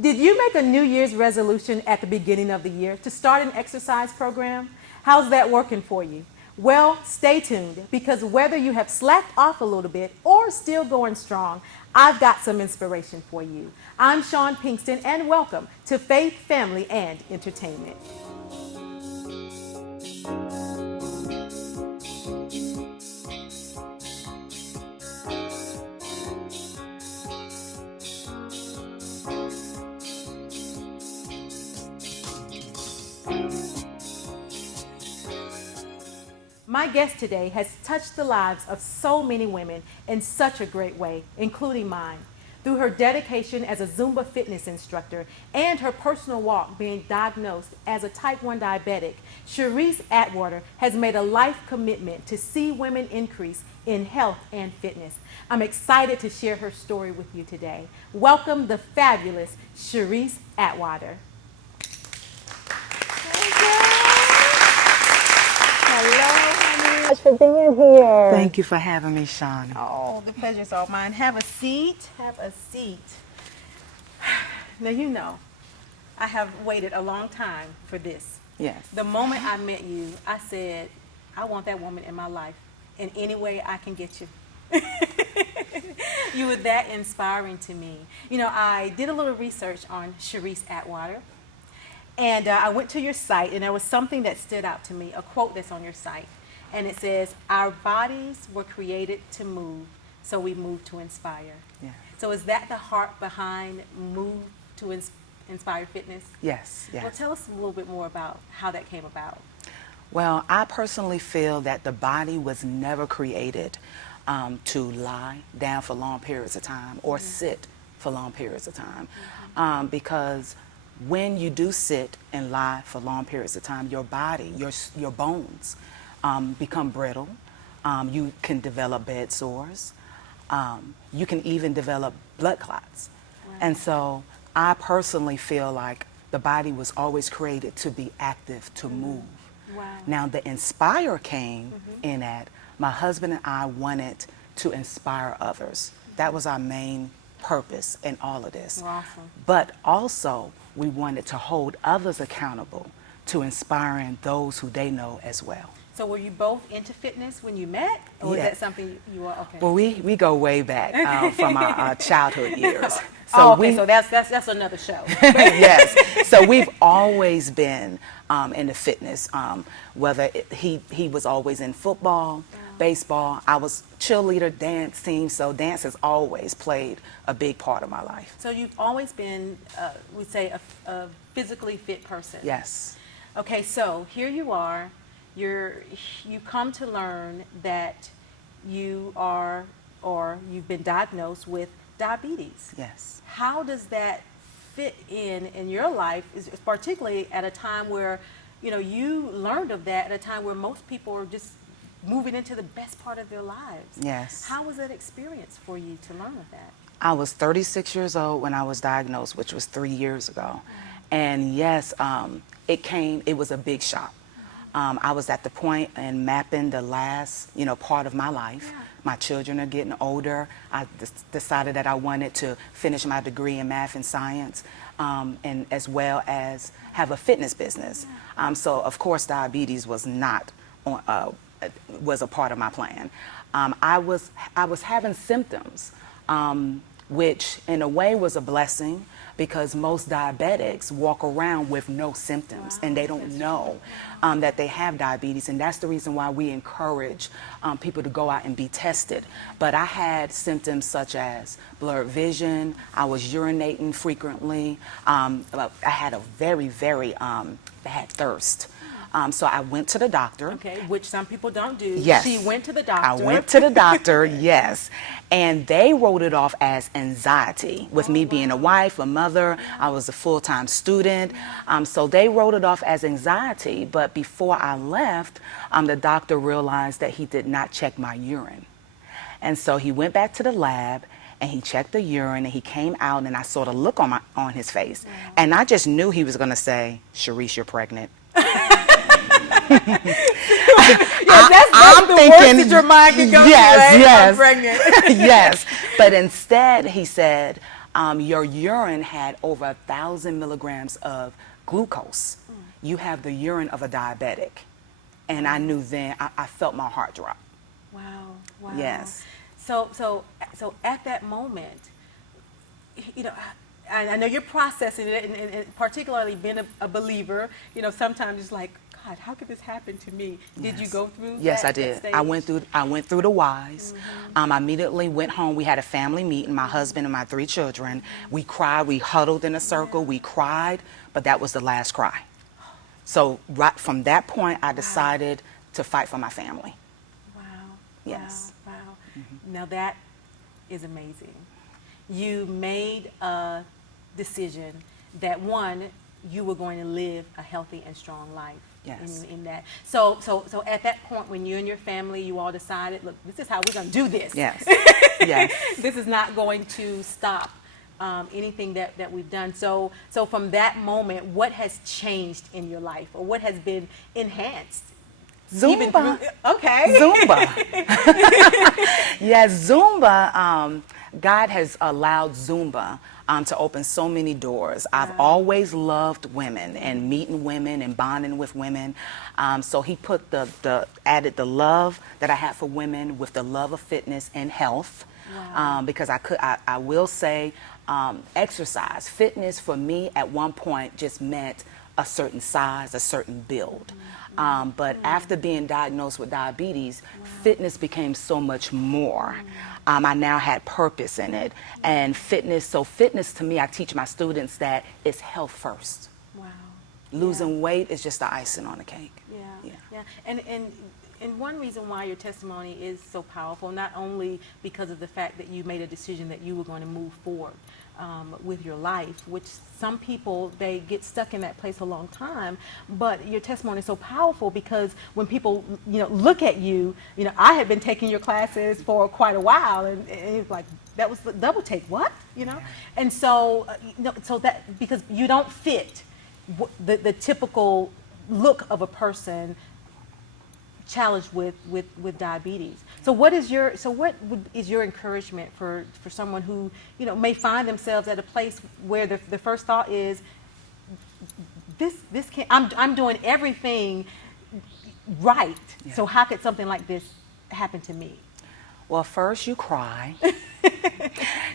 Did you make a New Year's resolution at the beginning of the year to start an exercise program? How's that working for you? Well, stay tuned, because whether you have slacked off a little bit or still going strong, I've got some inspiration for you. I'm Chaun Pinkston, and welcome to Faith, Family, and Entertainment. My guest today has touched the lives of so many women in such a great way, including mine. Through her dedication as a Zumba fitness instructor and her personal walk being diagnosed as a type 1 diabetic, Cherisse Atwater has made a life commitment to see women increase in health and fitness. I'm excited to share her story with you today. Welcome the fabulous Cherisse Atwater. Hello. Much for being here. Thank you for having me, Chaun. Oh, the pleasure's all mine. Have a seat. Have a seat. Now, you know, I have waited a long time for this. Yes. The moment I met you, I said, I want that woman in my life in any way I can get you. You were that inspiring to me. You know, I did a little research on Cherisse Atwater, and I went to your site, and there was something that stood out to me, a quote that's on your site. And it says, our bodies were created to move, so we move to inspire. Yeah. So is that the heart behind Move to Inspire Fitness? Yes, yes. Well, tell us a little bit more about how that came about. Well, I personally feel that the body was never created to lie down for long periods of time or sit for long periods of time. Because when you do sit and lie for long periods of time, your body, your bones, become brittle. You can develop bed sores. You can even develop blood clots. Wow. And so I personally feel like the body was always created to be active, to move. Wow. Now the inspire came in at my husband and I wanted to inspire others. That was our main purpose in all of this. Awesome. But also we wanted to hold others accountable to inspiring those who they know as well. So were you both into fitness when you met, or was that something you were, okay? Well, we go way back from our childhood years. So so that's another show. Yes. So we've always been into fitness. Whether he was always in football, baseball. I was cheerleader, dance team. So dance has always played a big part of my life. So you've always been, we'd say, a physically fit person. Yes. Okay, so here you are. You come to learn that you are, or you've been diagnosed with diabetes. Yes. How does that fit in your life, particularly at a time where, you know, you learned of that at a time where most people are just moving into the best part of their lives? Yes. How was that experience for you to learn of that? I was 36 years old when I was diagnosed, which was 3 years ago. And yes, it was a big shock. I was at the point in mapping the last, part of my life. Yeah. My children are getting older. I decided that I wanted to finish my degree in math and science, and as well as have a fitness business. Yeah. So of course diabetes was not was a part of my plan. I was having symptoms, which in a way was a blessing, because most diabetics walk around with no symptoms. Wow. And they don't know that they have diabetes, and that's the reason why we encourage people to go out and be tested. But I had symptoms such as blurred vision, I was urinating frequently, I had a very bad thirst. So I went to the doctor. Okay, which some people don't do. Yes. She went to the doctor. I went to the doctor, yes. And they wrote it off as anxiety. With me being a wife, a mother, I was a full-time student. So they wrote it off as anxiety. But before I left, the doctor realized that he did not check my urine. And so he went back to the lab and he checked the urine, and he came out, and I saw the look on his face. And I just knew he was going to say, "Cherisse, you're pregnant." That's the worst that your mind can go to, right? Yes. I'm pregnant. Yes. But instead he said, your urine had over 1,000 milligrams of glucose. You have the urine of a diabetic. And I knew then, I felt my heart drop. Wow, wow. Yes. So at that moment, you know, I know you're processing it, and particularly being a believer, you know, sometimes it's like, God, how could this happen to me? Did you Yes. go through Yes, that, I did. that stage? I went through the whys. I immediately went home. We had a family meeting, my husband and my 3 children. We cried, we huddled in a circle, we cried, but that was the last cry. So right from that point, I decided to fight for my family. Wow. Yes. Wow. Wow. Now that is amazing. You made a decision that, one, you were going to live a healthy and strong life. Yes. In that. So at that point, when you and your family, you all decided, look, this is how we're going to do this. Yes. Yes. This is not going to stop anything that we've done. So from that moment, what has changed in your life, or what has been enhanced? Zumba. Okay. Zumba. Yes, Zumba. God has allowed Zumba to open so many doors. I've always loved women and meeting women and bonding with women. So he put added the love that I had for women with the love of fitness and health. Wow. Because I will say, exercise, fitness for me at one point just meant a certain size, a certain build. But after being diagnosed with diabetes, fitness became so much more. I now had purpose in it. And fitness to me, I teach my students that it's health first. Wow. Losing weight is just the icing on the cake. Yeah. And one reason why your testimony is so powerful, not only because of the fact that you made a decision that you were going to move forward with your life, which some people, they get stuck in that place a long time, but your testimony is so powerful because when people, you know, look at you, you know, I had been taking your classes for quite a while, and it's like, that was the double take, what? You know? And so, so that, because you don't fit the typical look of a person challenged with diabetes. So what is your encouragement for someone who, you know, may find themselves at a place where the first thought is, this can't, I'm doing everything right. Yeah. So how could something like this happen to me? Well, first you cry.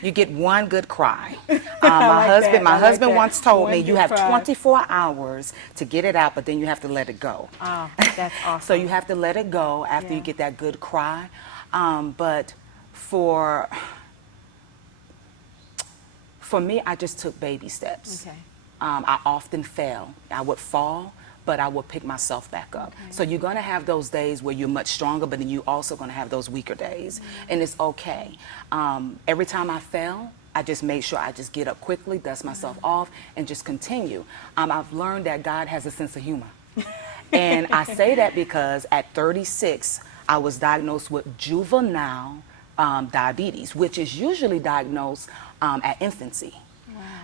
You get one good cry. I like My that. husband once told me One you good have cry. 24 hours to get it out, but then you have to let it go. Oh, that's awesome. So you have to let it go after Yeah. you get that good cry. But for me, I just took baby steps. Okay. I often fell. I would fall, but I will pick myself back up. Okay. So you're going to have those days where you're much stronger, but then you're also going to have those weaker days. And it's okay. Every time I fell, I just made sure I just get up quickly, dust myself off, and just continue. I've learned that God has a sense of humor. And I say that because at 36, I was diagnosed with juvenile diabetes, which is usually diagnosed at infancy.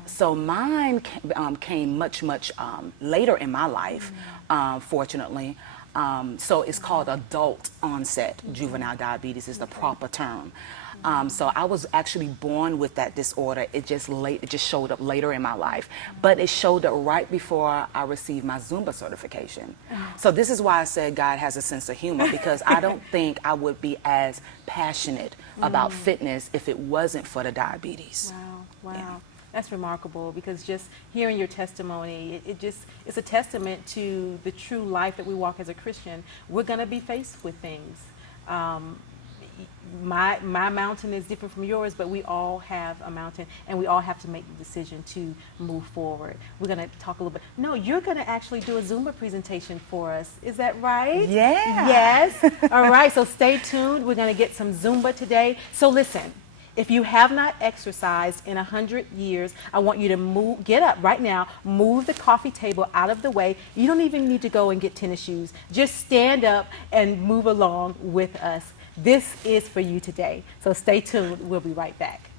So mine came much later in my life, fortunately. So it's called adult onset juvenile diabetes is the proper term. So I was actually born with that disorder. It just showed up later in my life, but it showed up right before I received my Zumba certification. So this is why I said God has a sense of humor, because I don't think I would be as passionate about fitness if it wasn't for the diabetes. Wow. Yeah. That's remarkable, because just hearing your testimony, it's a testament to the true life that we walk as a Christian. We're going to be faced with things. My mountain is different from yours, but we all have a mountain, and we all have to make the decision to move forward. We're going to talk a little bit. No, you're going to actually do a Zumba presentation for us. Is that right? Yeah. Yes. All right. So stay tuned. We're going to get some Zumba today. So listen. If you have not exercised in 100 years, I want you to get up right now, move the coffee table out of the way. You don't even need to go and get tennis shoes. Just stand up and move along with us. This is for you today. So stay tuned. We'll be right back.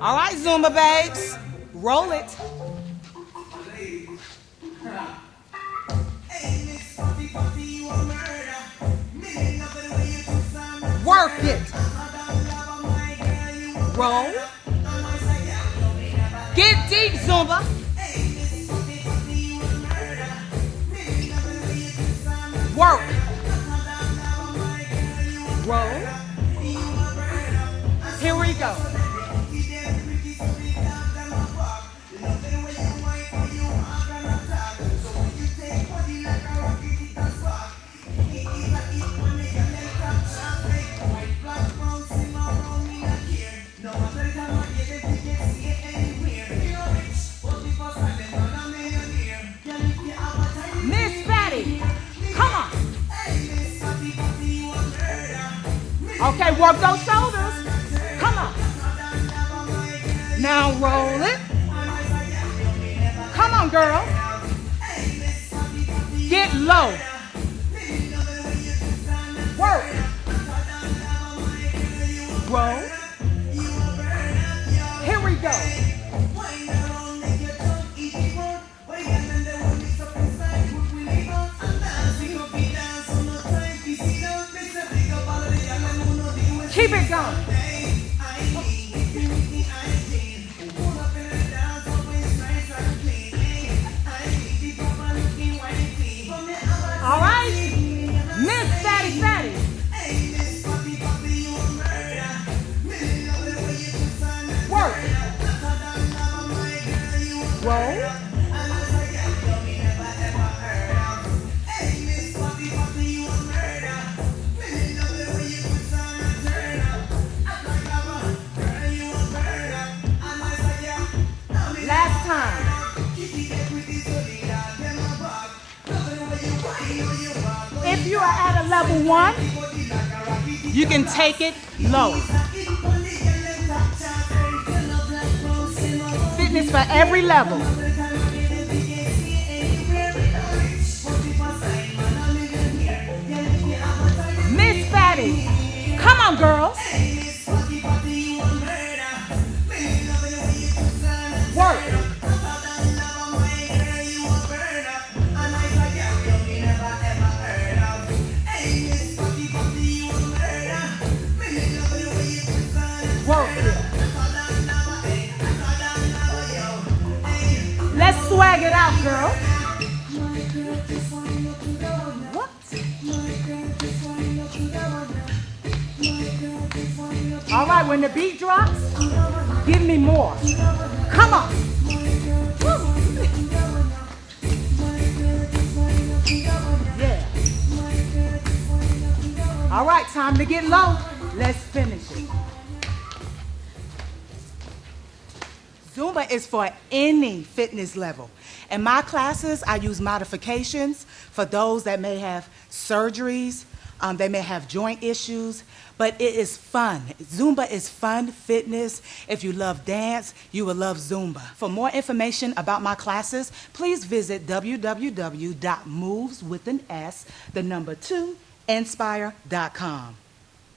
All right, Zumba babes, roll it. Hey, Miss Puffy Puffy, you a murder. Work it. Roll. Get deep, Zumba. Work. Roll. Here we go. Miss Fatty, come on. Okay, work those shoulders. Come on. Now roll it. Come on, girl. Get low. Work. Roll. Here we go. Keep it going. All right. Miss Fatty Fatty. Work. Roll. Last time. If you are at a level 1, you can take it low. Fitness for every level. Miss Fatty, come on, girls. Work. Work. Let's swag it out, girl. What? All right, when the beat drops, give me more. Come on. Yeah. All right, time to get low. Let's finish it. Zumba is for any fitness level. In my classes, I use modifications for those that may have surgeries, they may have joint issues, but it is fun. Zumba is fun fitness. If you love dance, you will love Zumba. For more information about my classes, please visit www.moves2inspire.com.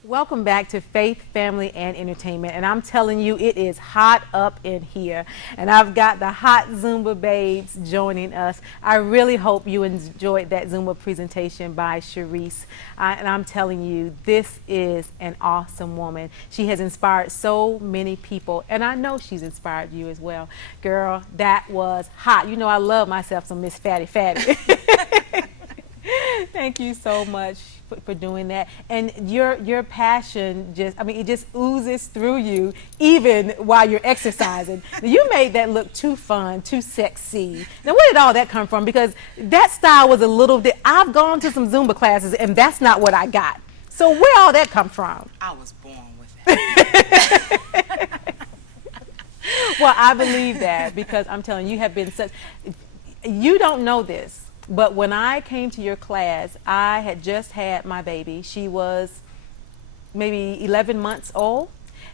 Welcome back to Faith, Family, and Entertainment. And I'm telling you, it is hot up in here. And I've got the hot Zumba babes joining us. I really hope you enjoyed that Zumba presentation by Cherisse. And I'm telling you, this is an awesome woman. She has inspired so many people. And I know she's inspired you as well. Girl, that was hot. You know I love myself some Miss Fatty Fatty. Thank you so much for doing that. And your passion it just oozes through you even while you're exercising. You made that look too fun, too sexy. Now where did all that come from? Because that style was a little bit, I've gone to some Zumba classes and that's not what I got. So where all that come from? I was born with it. Well, I believe that because I'm telling you, you have been such, you don't know this, but when I came to your class, I had just had my baby. She was maybe 11 months old,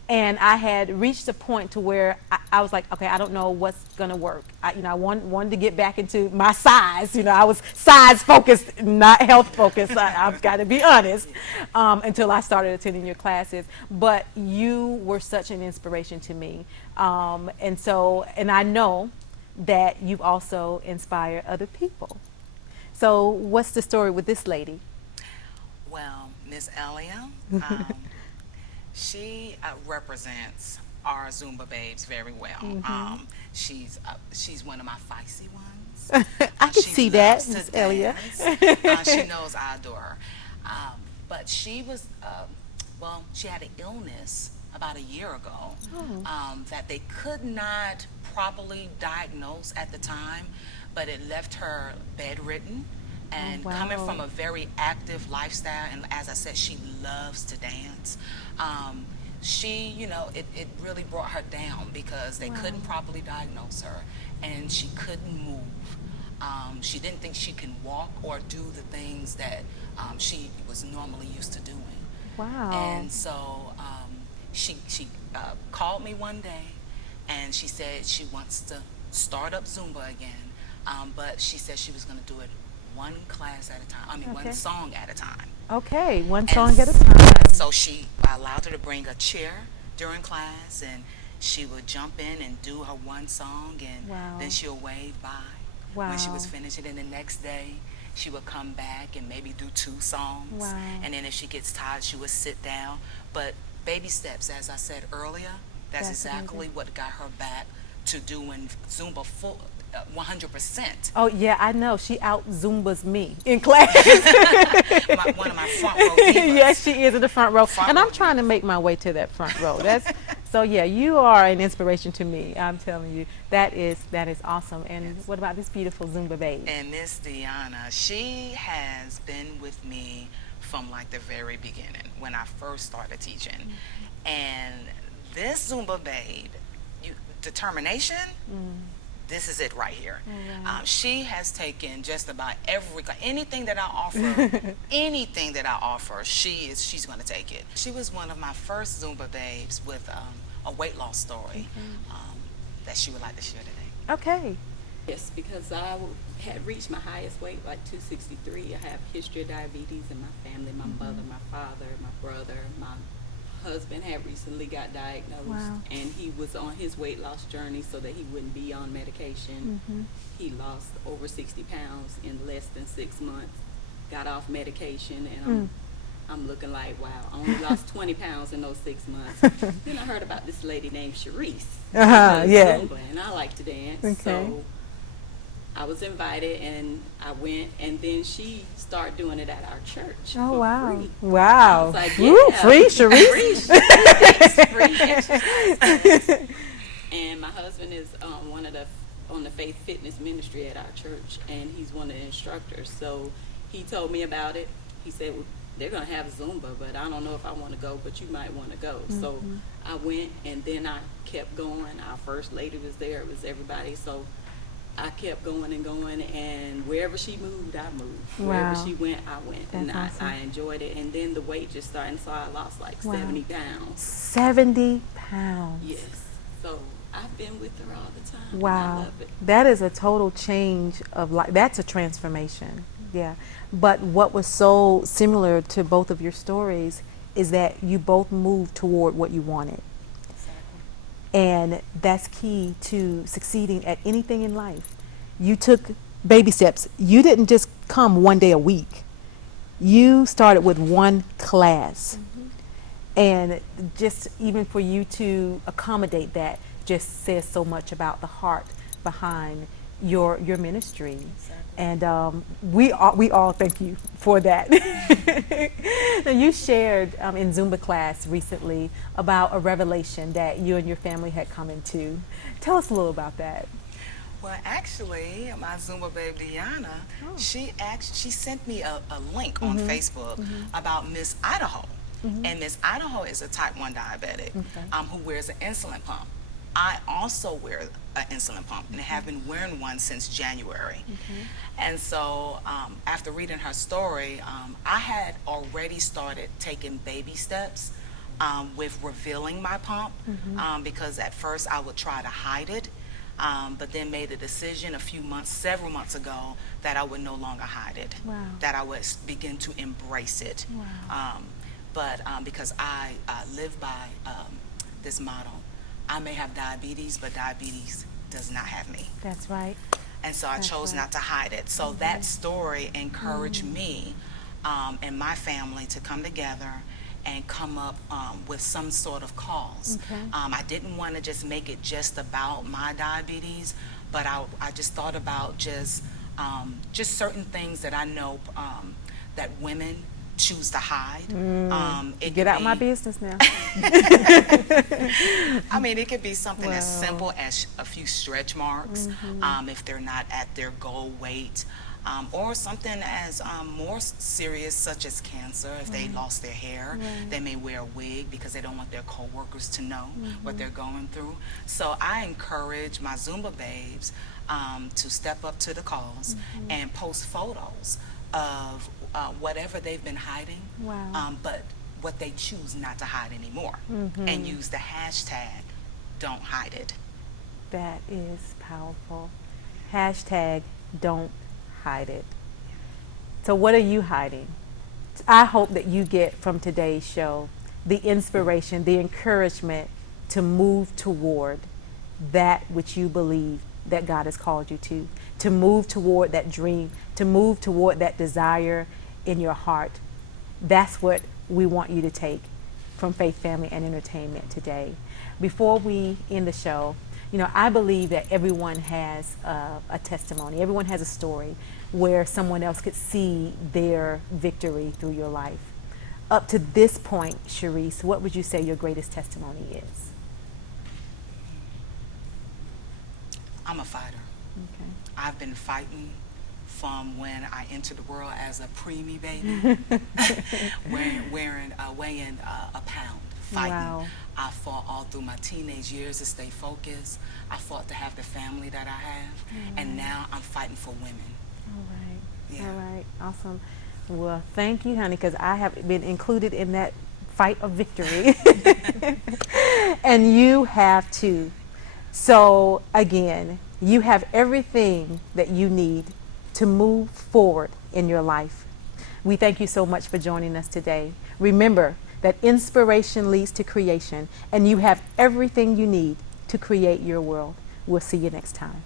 and I had reached a point to where I was like, okay, I don't know what's gonna work. I wanted to get back into my size. I was size focused, not health focused. I've got to be honest. Until I started attending your classes, but you were such an inspiration to me, and I know that you've also inspired other people. So what's the story with this lady? Well, Miss Elia, She represents our Zumba babes very well. She's one of my feisty ones. I can She see that, loves to Miss Elia. dance. She knows I adore her. But she was, well, she had an illness about a year ago that they could not properly diagnose at the time, but it left her bedridden. And wow. coming from a very active lifestyle, and as I said, she loves to dance. She, you know, it really brought her down because they couldn't properly diagnose her, and she couldn't move. She didn't think she can walk or do the things that she was normally used to doing. Wow. And so she called me one day, and she said she wants to start up Zumba again, but she said she was going to do it one class at a time. I mean, one song at a time. Okay, one And song at a time. So I allowed her to bring a chair during class, and she would jump in and do her one song, and then she'll wave bye when she was finished. And then the next day, she would come back and maybe do 2 songs. Wow. And then if she gets tired, she would sit down. But baby steps, as I said earlier, that's exactly amazing. what got her back to doing Zumba full 100%. Oh yeah, I know. She out Zumbas me in class. One of my front row divas. Yes, she is in the front row, and I'm row. trying to make my way to that front row. That's so. Yeah, you are an inspiration to me. I'm telling you, that is awesome. And what about this beautiful Zumba babe? And Miss Deanna, she has been with me from like the very beginning when I first started teaching. And this Zumba babe, determination, this is it right here. She has taken just about anything that I offer, anything that I offer, she's going to take it. She was one of my first Zumba babes with a weight loss story that she would like to share today. Okay. Yes, because I had reached my highest weight, like 263. I have history of diabetes in my family. My mother, my father, my brother, my husband had recently got diagnosed. Wow. And he was on his weight loss journey so that he wouldn't be on medication. He lost over 60 pounds in less than 6 months, got off medication, and I'm looking like, wow, I only lost 20 pounds in those 6 months. Then I heard about this lady named Cherisse. Yeah. Zumba, and I like to dance. Okay. So I was invited, and I went, and then she started doing it at our church. Oh for wow. free. Wow. I was like, Woo, yeah, free, Cherisse. free exercise. And my husband is on the Faith Fitness Ministry at our church, and he's one of the instructors. So he told me about it. He said, well, they're going to have Zumba, but I don't know if I want to go, but you might want to go. So I went, and then I kept going. Our first lady was there. It was everybody. So I kept going and going, and wherever she moved, I moved. Wherever Wow. she went, I went. That's And awesome. I enjoyed it. And then the weight just started, so I lost like Wow. 70 pounds. 70 pounds. Yes. So I've been with her all the time. and I Wow. love it. That is a total change of life. That's a transformation. Yeah. But what was so similar to both of your stories is that you both moved toward what you wanted. And that's key to succeeding at anything in life. You took baby steps. You didn't just come one day a week. You started with one class. And just even for you to accommodate that just says so much about the heart behind your ministry. And we all thank you for that. Now, you shared in Zumba class recently about a revelation that you and your family had come into. Tell us a little about that. Well, actually, my Zumba babe Deanna, she sent me a link on Facebook about Miss Idaho. And Miss Idaho is a type 1 diabetic who wears an insulin pump. I also wear an insulin pump and have been wearing one since January. And so after reading her story, I had already started taking baby steps with revealing my pump because at first I would try to hide it, but then made a decision several months ago that I would no longer hide it, that I would begin to embrace it. But because I live by this motto, I may have diabetes, but diabetes does not have me. That's right. And so I chose not to hide it. So that story encouraged me and my family to come together and come up with some sort of cause. Okay. I didn't want to just make it just about my diabetes, but I just thought about just certain things that I know that women choose to hide. It Get could out my be- business now. I mean, it could be something as simple as a few stretch marks, if they're not at their goal weight, or something as more serious, such as cancer. If they lost their hair, they may wear a wig because they don't want their coworkers to know what they're going through. So I encourage my Zumba babes to step up to the cause and post photos of whatever they've been hiding, but what they choose not to hide anymore, and use the hashtag don't hide it. That is powerful. Hashtag don't hide it. So what are you hiding? I hope that you get from today's show the inspiration, the encouragement to move toward that which you believe that God has called you to move toward that dream, to move toward that desire in your heart. That's what we want you to take from Faith, Family, and Entertainment today. Before we end the show, you know, I believe that everyone has a testimony. Everyone has a story where someone else could see their victory through your life. Up to this point, Cherisse, what would you say your greatest testimony is? I'm a fighter. Okay. I've been fighting from when I entered the world as a preemie baby, weighing a pound, fighting. Wow. I fought all through my teenage years to stay focused. I fought to have the family that I have, and now I'm fighting for women. All right. Yeah. All right. Awesome. Well, thank you, honey, because I have been included in that fight of victory. And you have too. So, again, you have everything that you need to move forward in your life. We thank you so much for joining us today. Remember that inspiration leads to creation, and you have everything you need to create your world. We'll see you next time.